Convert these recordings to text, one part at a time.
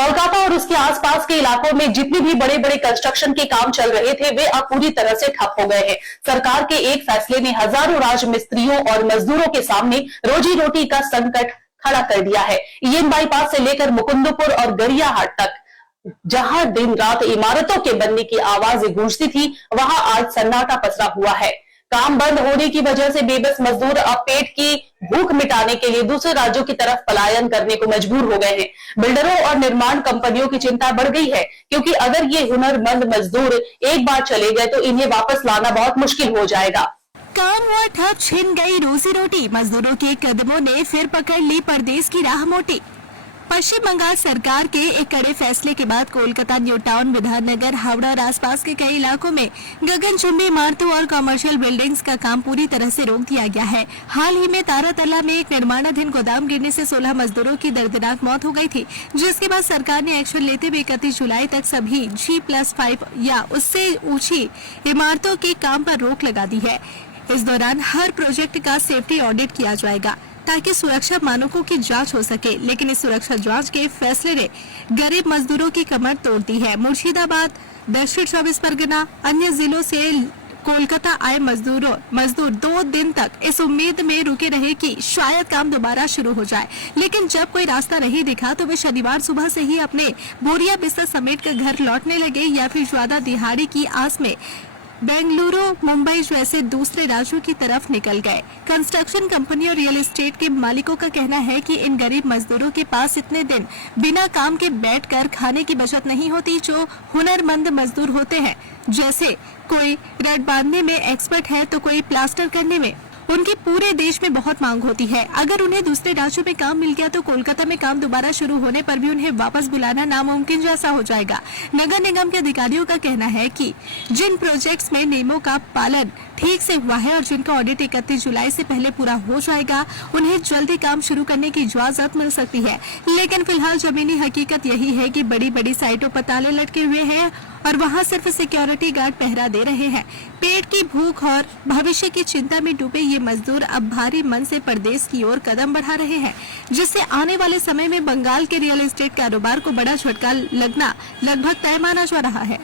कोलकाता और उसके आसपास के इलाकों में जितने भी बड़े बड़े कंस्ट्रक्शन के काम चल रहे थे वे अब पूरी तरह से ठप हो गए हैं। सरकार के एक फैसले ने हजारों राजमिस्त्रियों और मजदूरों के सामने रोजी रोटी का संकट खड़ा कर दिया है। ईएन बाईपास से लेकर मुकुंदपुर और गरियाहाट तक जहां दिन रात इमारतों के बनने की आवाजें गूंजती थी, वहां आज सन्नाटा पसरा हुआ है। काम बंद होने की वजह से बेबस मजदूर अब पेट की भूख मिटाने के लिए दूसरे राज्यों की तरफ पलायन करने को मजबूर हो गए हैं। बिल्डरों और निर्माण कंपनियों की चिंता बढ़ गई है, क्योंकि अगर ये हुनरमंद मजदूर एक बार चले गए तो इन्हें वापस लाना बहुत मुश्किल हो जाएगा। काम हुआ ठप, छिन गई रोजी रोटी। मजदूरों के कदमों ने फिर पकड़ ली परदेश की राह मोटी। पश्चिम बंगाल सरकार के एक कड़े फैसले के बाद कोलकाता, न्यू टाउन, विधाननगर, हावड़ा और आसपास के कई इलाकों में गगनचुंबी इमारतों और कमर्शियल बिल्डिंग्स का काम पूरी तरह से रोक दिया गया है। हाल ही में तारातला में एक निर्माणाधीन गोदाम गिरने से 16 मजदूरों की दर्दनाक मौत हो गई थी, जिसके बाद सरकार ने एक्शन लेते हुए 31 जुलाई तक सभी G+5 या उससे ऊंची इमारतों के काम पर रोक लगा दी है। इस दौरान हर प्रोजेक्ट का सेफ्टी ऑडिट किया जाएगा ताकि सुरक्षा मानकों की जांच हो सके, लेकिन इस सुरक्षा जांच के फैसले ने गरीब मजदूरों की कमर तोड़ दी है। मुर्शिदाबाद, दक्षिण 24 परगना, अन्य जिलों से कोलकाता आए मजदूर 2 दिन तक इस उम्मीद में रुके रहे कि शायद काम दोबारा शुरू हो जाए, लेकिन जब कोई रास्ता नहीं दिखा तो वे शनिवार सुबह से ही अपने बोरिया बिस्तर समेट कर घर लौटने लगे या फिर ज्यादा दिहाड़ी की आस में बेंगलुरु, मुंबई जैसे दूसरे राज्यों की तरफ निकल गए। कंस्ट्रक्शन कंपनी और रियल एस्टेट के मालिकों का कहना है कि इन गरीब मजदूरों के पास इतने दिन बिना काम के बैठकर खाने की बचत नहीं होती जो हुनरमंद मजदूर होते हैं। जैसे कोई रड बांधने में एक्सपर्ट है तो कोई प्लास्टर करने में। उनकी पूरे देश में बहुत मांग होती है। अगर उन्हें दूसरे राज्यों में काम मिल गया तो कोलकाता में काम दोबारा शुरू होने पर भी उन्हें वापस बुलाना नामुमकिन जैसा हो जाएगा। नगर निगम के अधिकारियों का कहना है कि जिन प्रोजेक्ट्स में नियमों का पालन ठीक से हुआ है और जिनका ऑडिट 31 जुलाई से पहले पूरा हो जाएगा, उन्हें जल्दी काम शुरू करने की इजाजत मिल सकती है। लेकिन फिलहाल जमीनी हकीकत यही है कि बड़ी बड़ी साइटों पर ताले लटके हुए हैं और वहां सिर्फ सिक्योरिटी गार्ड पहरा दे रहे हैं। पेट की भूख और भविष्य की चिंता में डूबे ये मजदूर अब भारी मन से परदेश की ओर कदम बढ़ा रहे हैं, जिससे आने वाले समय में बंगाल के रियल एस्टेट कारोबार को बड़ा झटका लगना लगभग तय माना जा रहा है।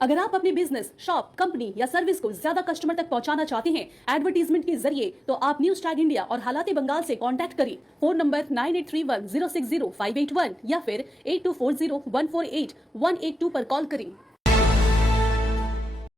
अगर आप अपने बिजनेस, शॉप, कंपनी या सर्विस को ज्यादा कस्टमर तक पहुंचाना चाहते हैं एडवर्टीजमेंट के जरिए, तो आप न्यूज टैग इंडिया और हालाते बंगाल से कांटेक्ट करें। फोन नंबर 9831060581 या फिर 8240148182 पर कॉल करें।